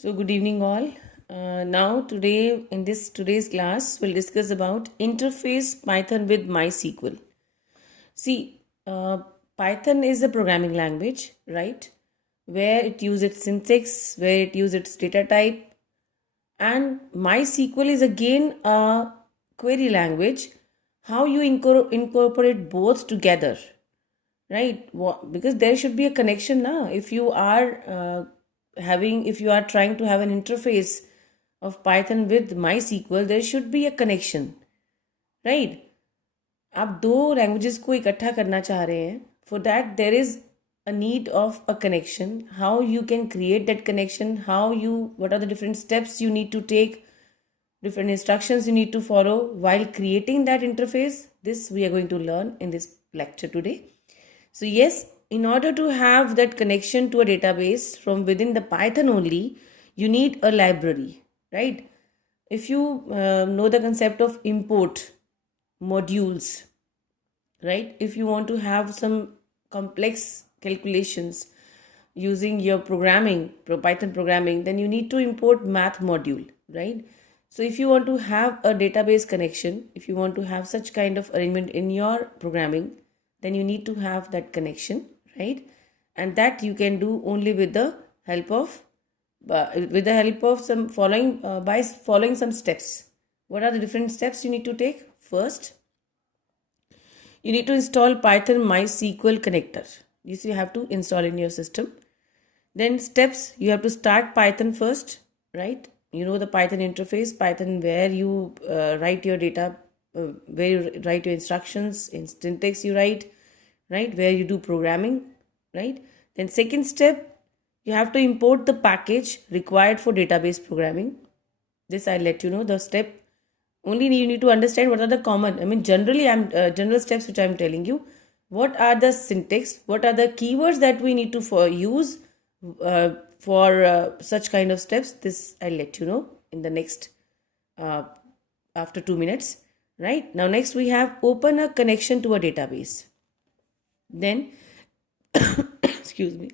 So good evening all. Now today in today's class we'll discuss about interface Python with MySQL. See, Python is a programming language, right? Where it uses its syntax, where it uses its data type, and MySQL is again a query language. How you incorporate both together, right? Because there should be a connection now. If you are trying to have an interface of Python with MySQL, there should be a connection, right? आप दो languages को इकट्ठा करना चाह रहे हैं. For that there is a need of a connection. How you can create that connection, what are the different steps you need to take, different instructions you need to follow while creating that interface. This we are going to learn in this lecture today. So yes, in order to have that connection to a database from within the Python only, you need a library, right? If you know the concept of import modules, right? If you want to have some complex calculations using your Python programming, then you need to import math module, right? So if you want to have a database connection, if you want to have such kind of arrangement in your programming, then you need to have that connection, right? And that you can do only with the help of some by following some steps. What are the different steps you need to take? First, you need to install Python MySQL connector. This you have to install in your system. Then steps, you have to start Python first, right? You know the Python interface, Python where you write your data, where you write your instructions, in syntax you write, right? Where you do programming, right? Then second step, you have to import the package required for database programming. This I'll let you know the step. Only you need to understand what are the general steps which I'm telling you. What are the syntax? What are the keywords that we need to use for such kind of steps? This I'll let you know in the next after 2 minutes. Right now, next we have open a connection to a database. Then, excuse me,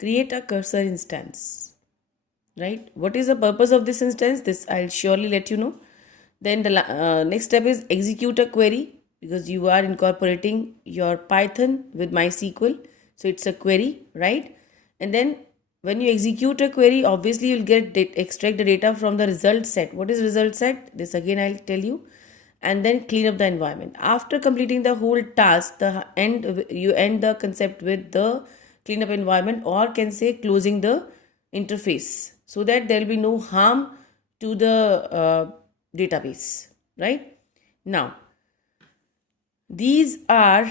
create a cursor instance. Right? What is the purpose of this instance? This I'll surely let you know. Then the next step is execute a query, because you are incorporating your Python with MySQL. So it's a query, right? And then when you execute a query, obviously you'll extract the data from the result set. What is result set? This again I'll tell you. And then clean up the environment. After completing the whole task, you end the concept with the clean up environment, or can say closing the interface, so that there will be no harm to the database, right? Now, these are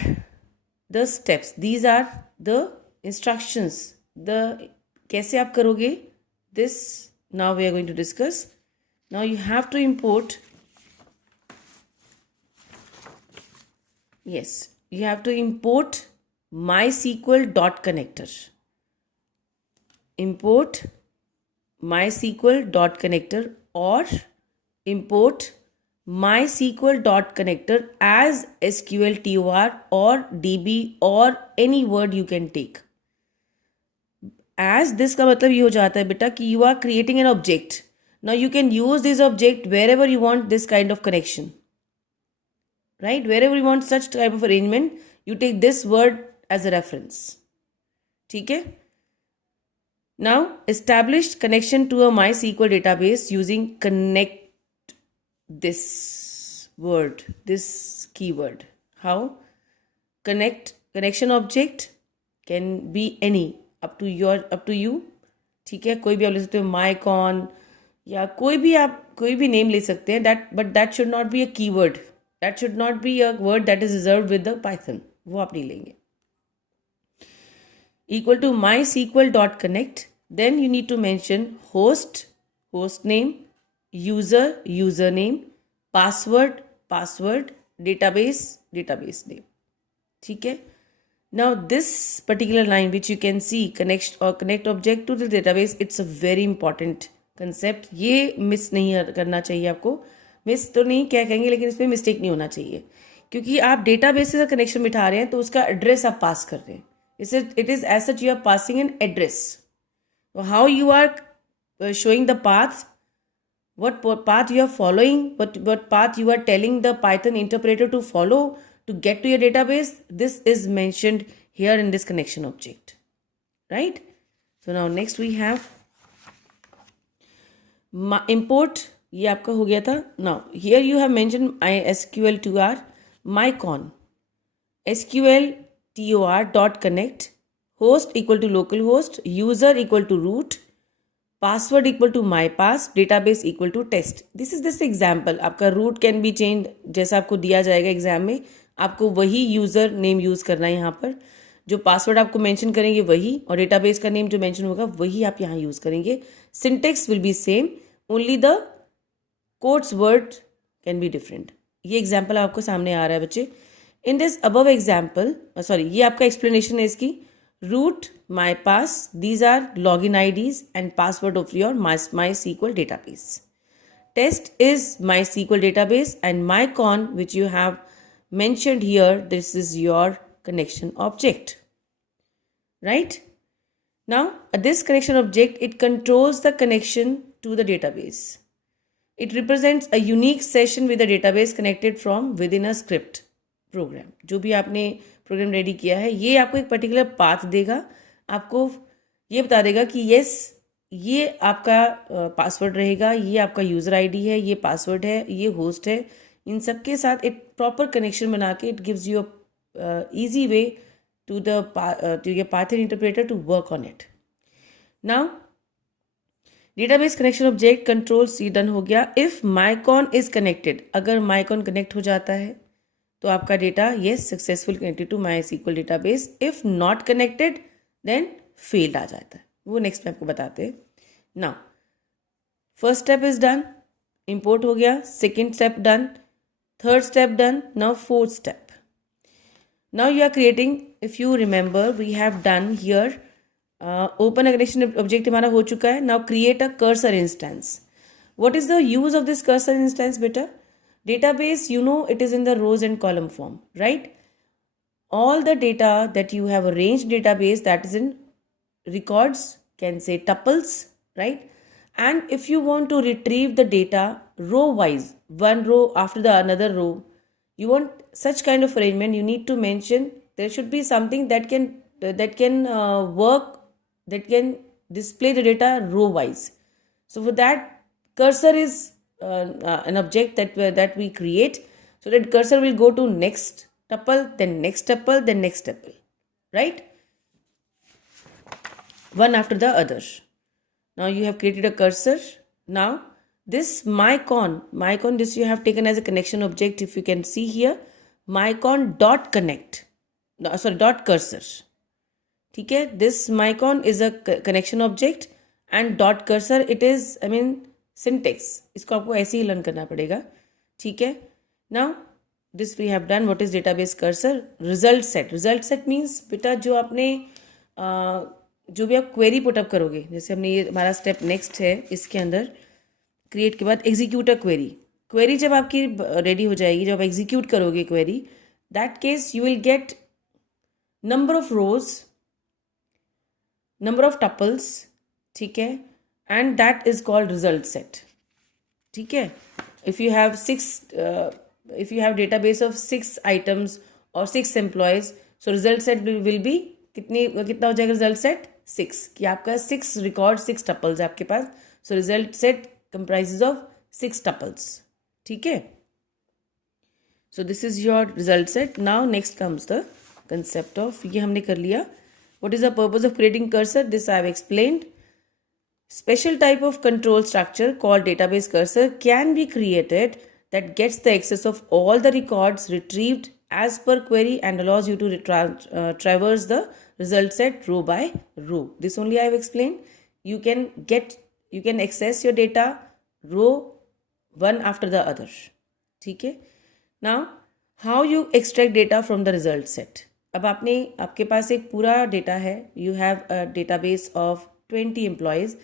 the steps, these are the instructions. The कैसे आप करोगे this, now we are going to discuss. Now you have to import, yes, you have to import MySQL.connector. Import MySQL.connector or import MySQL.connector as SQLTOR or DB or any word you can take. As this का मतलब ये हो जाता है बेटा कि you are creating an object. Now you can use this object wherever you want this kind of connection. Right? Wherever you want such type of arrangement, you take this word as a reference. ठीक है? Now, establish connection to a MySQL database using connect this word, this keyword. How? Connection object can be any, up to you. ठीक है? कोई भी आप ले सकते हो, mycon या कोई भी नेम ले सकते हैं. But that should not be a keyword. That should not be a word that is reserved with the Python. वो आप नहीं लेंगे. Equal to MySQL.connect. Then you need to mention host name, user, username, password, database name. ठीक है? Now this particular line which you can see, connect object to the database, it's a very important concept. ये miss नहीं करना चाहिए आपको. Miss तो नहीं क्या कहेंगे, लेकिन इसमें मिस्टेक नहीं होना चाहिए, क्योंकि आप डेटाबेस से कनेक्शन बिठा रहे हैं तो उसका एड्रेस आप पास कर रहे हैं. It is as such you are passing an address. So how you are showing the path, what path you are following, what path you are telling the Python interpreter to follow to get to your database. This is mentioned here in this connection object, right? So now next we have import. ये आपका हो गया था. Now here you have mentioned MySQL to our mycon SQL tor dot connect, host equal to localhost, user equal to root, password equal to mypass, database equal to test. This is this example. आपका root can be changed, जैसा आपको दिया जाएगा exam में. आपको वही user name use करना है यहाँ पर. जो पासवर्ड आपको मेंशन करेंगे वही, और डेटाबेस का नेम जो मेंशन होगा वही आप यहाँ यूज़ करेंगे. Syntax will be same, only the codes word can be different. ये एग्जाम्पल आपको सामने आ रहा है बच्चे. In this above example, sorry ये आपका एक्सप्लेनेशन है इसकी. root, mypass, these are login IDs and password of your MySQL database. Test is MySQL database, and mycon, which you have mentioned here, this is your connection object, right? Now this connection object, it controls the connection to the database. It represents a unique session with the database connected from within a script program. जो भी आपने programme ready किया है, ये आपको एक particular path देगा, आपको ये बता देगा कि यस ये आपका पासवर्ड रहेगा, ये आपका यूज़र आईडी है, ये पासवर्ड है, ये होस्ट है. इन सब के साथ एक प्रॉपर कनेक्शन बना के it gives you a easy way to your Python interpreter to work on it. Now database connection object controls ये डन हो गया. इफ mycon इज कनेक्टेड, अगर mycon कनेक्ट हो जाता है तो आपका data yes successful connected to MySQL database. If not connected then failed आ जाता है. वो नेक्स्ट में आपको बताते हैं. Now first step is done, import हो गया. Second step done, third step done. Now fourth step. Now you are creating, if you remember we have done here open connection object हमारा हो चुका है. Now create a cursor instance. What is the use of this cursor instance बेटा? Database, you know, it is in the rows and column form, right? All the data that you have arranged database, that is in records, can say tuples, right? And if you want to retrieve the data row wise, one row after the another row, you want such kind of arrangement, you need to mention there should be something that can work, that can display the data row wise. So for that, cursor is an object that we create, so that cursor will go to next tuple, then next tuple, then next tuple, right? One after the other. Now you have created a cursor. Now this mycon, this you have taken as a connection object. If you can see here, mycon dot connect, dot cursor. ठीक है, this mycon is a connection object and dot cursor, it is, I mean, syntax. इसको आपको ऐसे ही learn करना पड़ेगा. ठीक है. Now this we have done. What is database cursor? Result set. Result set means बेटा जो आपने जो भी आप क्वेरी पुटअप करोगे, जैसे हमने ये हमारा स्टेप नेक्स्ट है, इसके अंदर क्रिएट के बाद एग्जीक्यूट अ क्वेरी. क्वेरी जब आपकी रेडी हो जाएगी, जब आप एग्जीक्यूट करोगे query, that case you will get number of rose, number of tuples. ठीक है. And that is called result set. ठीक है. If you have if you have database of 6 items or 6 employees, so result set will be कितना हो जाएगा result set? 6. कि आपका 6 record, 6 tuples है आपके पास. So result set comprises of 6 tuples. ठीक है. So this is your result set. Now next comes the concept of, ये हमने कर लिया. What is the purpose of creating cursor? This I have explained. Special type of control structure called database cursor can be created that gets the access of all the records retrieved as per query and allows you to traverse the result set row by row. This only I have explained. You can access your data row one after the other. ठीक है. Now how you extract data from the result set? अब आपके पास एक पूरा data है. You have a database of 20 employees,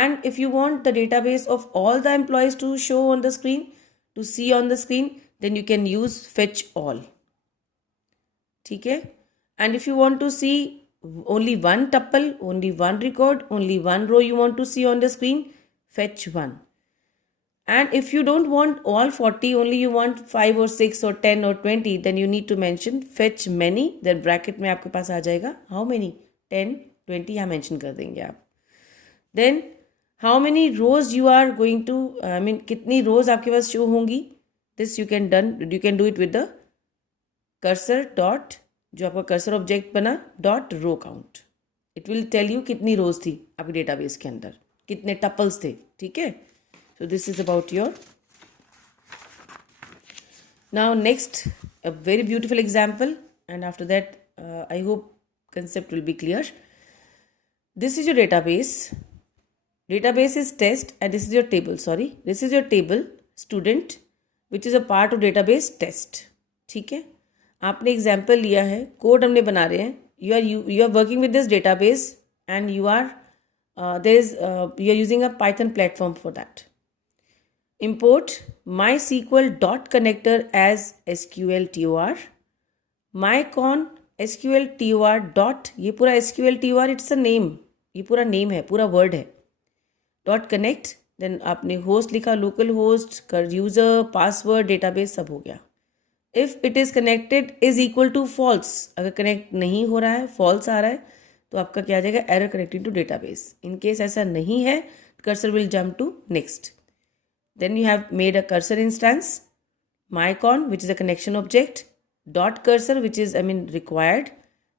and if you want the database of all the employees to show on the screen, to see on the screen, then you can use fetch all. ठीक है. And if you want to see only one tuple, only one record, only one row you want to see on the screen, fetch one. And if you don't want all 40, only you want 5 or 6 or 10 or 20, then you need to mention fetch many. Then bracket में आपके पास आ जाएगा how many, 10, 20 यहाँ mention कर देंगे आप. Then how many rows you are going to, कितनी rows आपके पास show होंगी. This you can do it with the cursor dot, जो आपका cursor object बना, dot row count. It will tell you कितनी rows थी आपके database के अंदर, कितने tuples थे. ठीक है. So this is about your. Now next, a very beautiful example, and after that I hope concept will be clear. This is your database. Database is test, and this is your table. Sorry, this is your table student, which is a part of database test. ठीक है. आपने example लिया है, code हमने बना रहे हैं. You are working with this database, and you are using a Python platform for that. Import MySQL dot connector as SQL TOR. MyCon SQL TOR dot, ये पूरा SQL TOR, it's a name, ये पूरा name है, पूरा word है. Dot connect, then आपने host लिखा, local host, user, password, database, सब हो गया. If it is connected is equal to false, अगर connect नहीं हो रहा है, false आ रहा है, तो आपका क्या आ जाएगा, error connecting to database. In case ऐसा नहीं है, cursor will jump to next. Then you have made a cursor instance, mycon, which is a connection object, dot cursor, which is required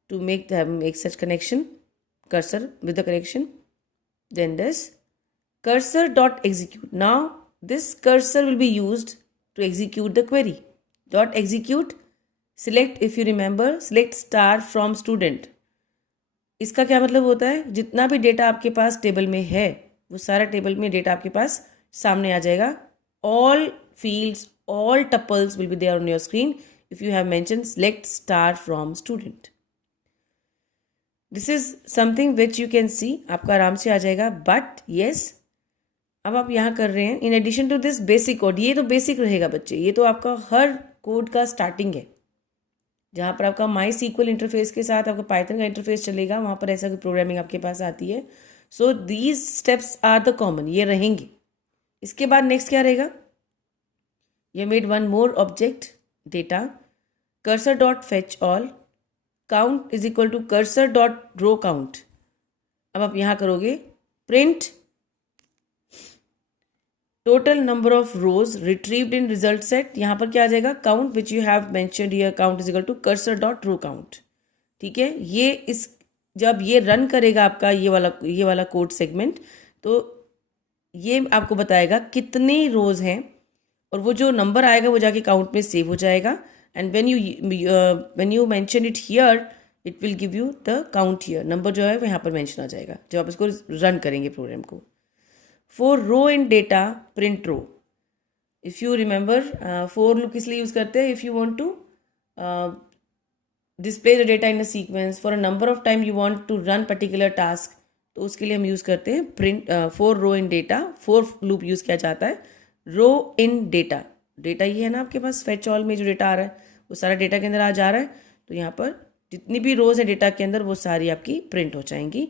to make such connection, cursor with the connection. Then this cursor dot execute. Now this cursor will be used to execute the query. Dot execute, select, if you remember, select star from student. इसका क्या मतलब होता है, जितना भी data आपके पास table में है, वो सारा टेबल में डेटा आपके पास सामने आ जाएगा. All fields, all tuples will be there on your screen if you have mentioned select star from student. This is something which you can see, आपका आराम से आ जाएगा. But yes, अब आप यहाँ कर रहे हैं in addition to this basic code. ये तो basic रहेगा बच्चे, ये तो आपका हर कोड का स्टार्टिंग है. जहाँ पर आपका MySQL इंटरफेस के साथ आपका पाइथन का इंटरफेस चलेगा, वहाँ पर ऐसा कोई प्रोग्रामिंग आपके पास आती है. So these steps are the common, ये रहेंगे. इसके बाद नेक्स्ट क्या रहेगा, ये made one more object data, cursor dot fetch all, count is equal to cursor dot row count. अब आप यहाँ करोगे print total number of rows retrieved in result set. यहाँ पर क्या आ जाएगा, count which you have mentioned here, count is equal to cursor dot row count. ठीक है. ये इस जब ये रन करेगा आपका ये वाला कोड सेगमेंट, तो ये आपको बताएगा कितने रोज हैं, और वो जो नंबर आएगा वो जाके काउंट में सेव हो जाएगा. And when you mention it here, it will give you the count here. Number जो है वो यहाँ पर मेंशन आ जाएगा जब आप इसको रन करेंगे प्रोग्राम को. For row in data print row. If you remember, for loop किस लिए यूज़ करते हैं, if you want to display the data in a sequence for a number of time you want to run particular task, तो उसके लिए हम use करते हैं print for row in data. For loop use किया जाता है रो इन डेटा. डेटा ये है ना आपके पास, फेच ऑल में जो डेटा आ रहा है वो सारा डेटा के अंदर आ जा रहा है, तो यहाँ पर जितनी भी रोज है डेटा के अंदर वो सारी आपकी प्रिंट हो जाएंगी.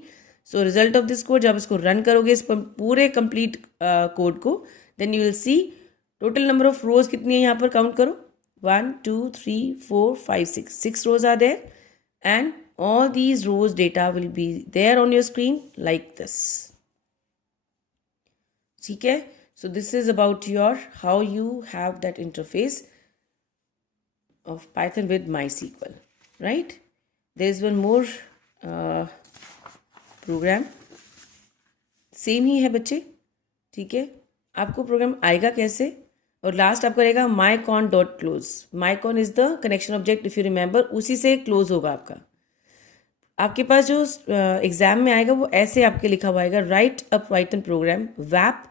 So result of this code, जब इसको रन करोगे इस पूरे कंप्लीट कोड को, then you will see total number of rows कितनी है. यहाँ पर काउंट करो, 1 2 3 4 5 6 rows are there, and all these rows data will be there on your screen like this. ठीक है. So this is about your how you have that interface of Python with MySQL, right? There is one more program, same ही है बच्चे. ठीक है. आपको programme आएगा कैसे, और लास्ट आपका रहेगा mycon dot close. mycon is the connection object, if you remember, उसी से क्लोज होगा आपका. आपके पास जो एग्जाम में आएगा वो ऐसे आपके लिखा हुआ आएगा, राइट अ पाइथन प्रोग्राम वैप,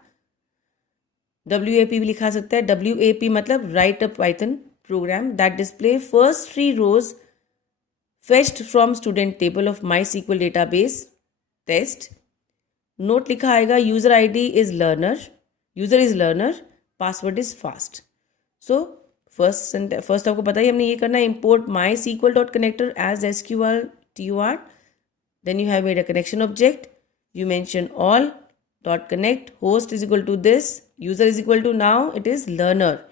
WAP भी लिखा सकता है. WAP मतलब write a Python program that display first 3 rows fetched from student table of MySQL database test. Note लिखा आएगा, user ID is learner, user is learner, password is fast. So first आपको पता ही हमने ये करना है, import MySQL dot connector as SQL TOR Then you have made a connection object. You mention all dot connect, host is equal to this, user is equal to, now it is learner,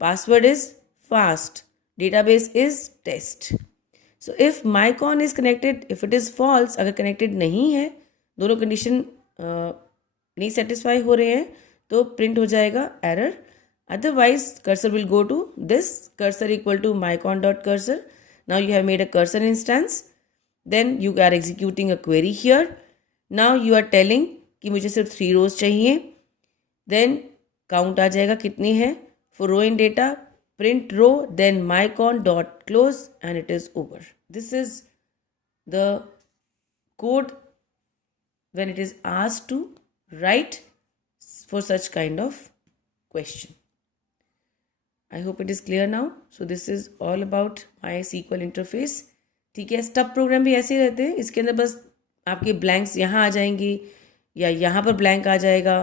password is fast, database is test. So if mycon is connected, if it is false, अगर connected नहीं है, दोनों condition नहीं satisfy हो रहे हैं, तो print हो जाएगा error. Otherwise, cursor will go to this cursor equal to mycon.cursor. Now you have made a cursor instance. Then you are executing a query here. Now you are telling कि मुझे सिर्फ 3 rows चाहिए. Then count आ जाएगा कितनी है. For row in data, print row, then mycon.close, and it is over. This is the code when it is asked to write for such kind of question. I hope it is clear now. So this is all about MySQL interface. ठीक है, stub programme भी ऐसे ही रहते हैं. इसके अंदर बस आपके ब्लैंक्स यहाँ आ जाएंगी या यहाँ पर ब्लैंक आ जाएगा.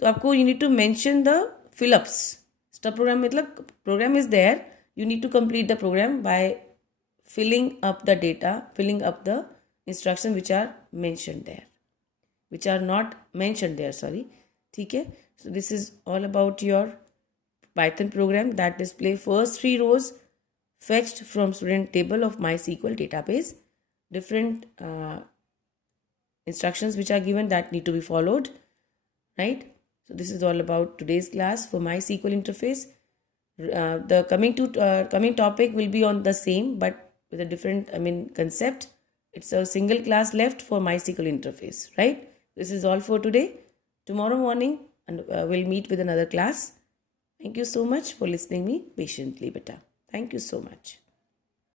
तो आपको you need to mention the fill ups. Stub program मतलब program is there, you need to complete the program by filling up the data, filling up the instructions which are mentioned there, which are not mentioned there, sorry. ठीक है, so this is all about your Python program that display first 3 rows fetched from student table of MySQL database. Different instructions which are given that need to be followed, right? So this is all about today's class for MySQL interface. The coming topic will be on the same but with a different concept. It's a single class left for MySQL interface, right? This is all for today. Tomorrow morning and we'll meet with another class. Thank you so much for listening me patiently, beta. Thank you so much.